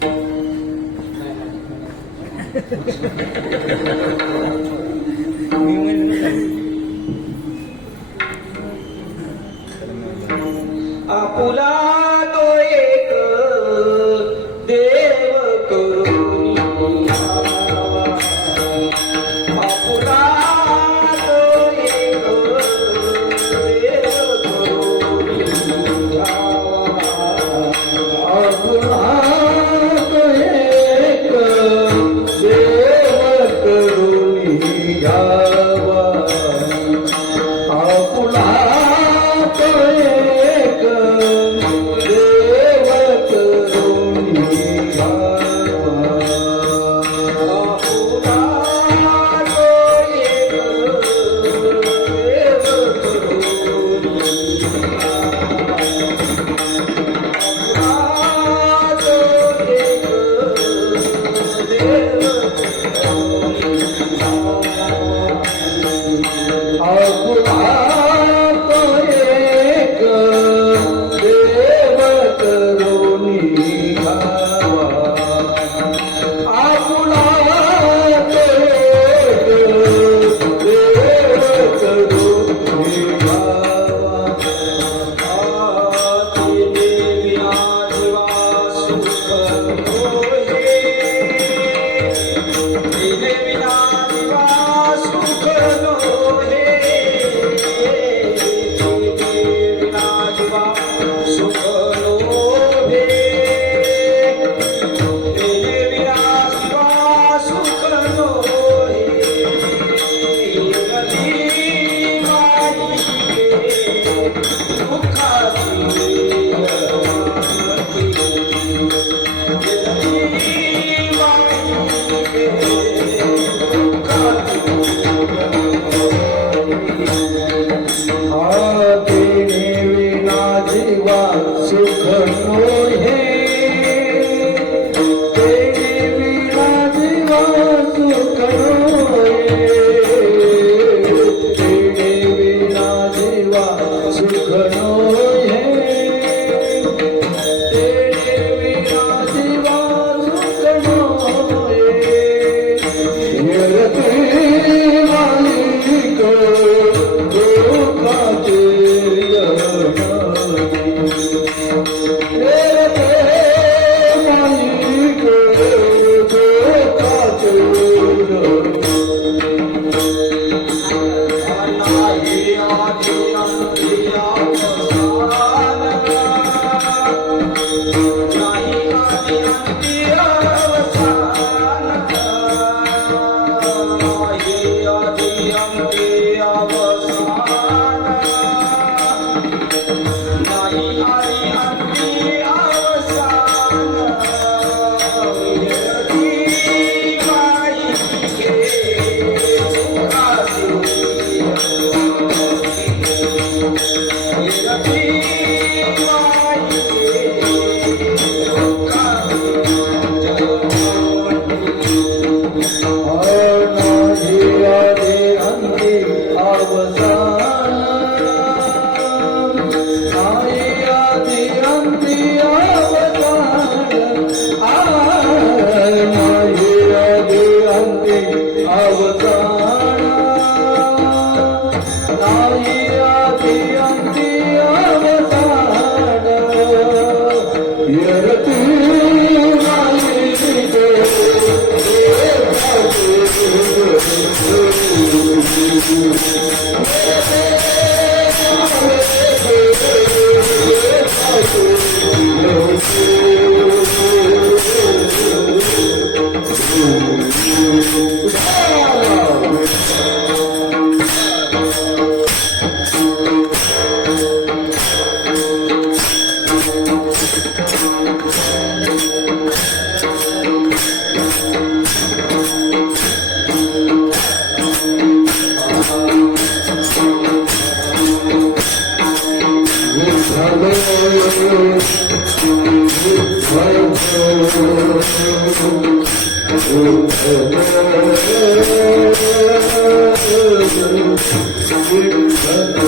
Thank you. देवांते अवतार. Yeah. É Thank you.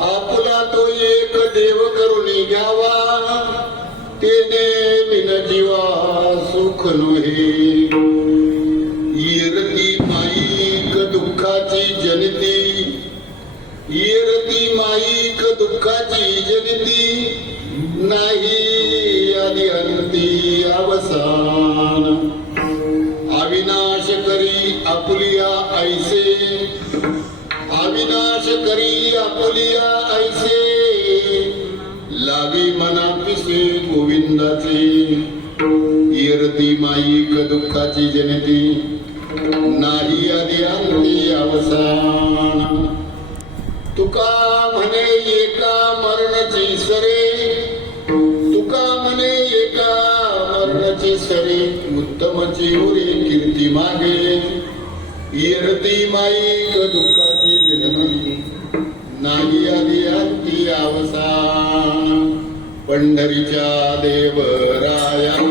आपला तो एक देव करुणी घ्यावा तेने विन जीवा सुख नुहे येरती माईक दुःखाची जनती येरती माईक दुःखाची जनती नाही आदी अंती अवसान. अविनाश करी आपुलिया ऐसे. अविनाश करी आपुलिया ऐसे. लावी मना पिसे गोविंदाचे. इरती माईक दुःखाची जनती. नाही आधी अंती अवसान. एका मरणाची सरे. तुका म्हणे एका मरणाची सरे. उत्तमची उरे कीर्ती मागे. येरती माईक दुःखाची जननी नाही आली अंती अवसान पंढरीच्या देवराया.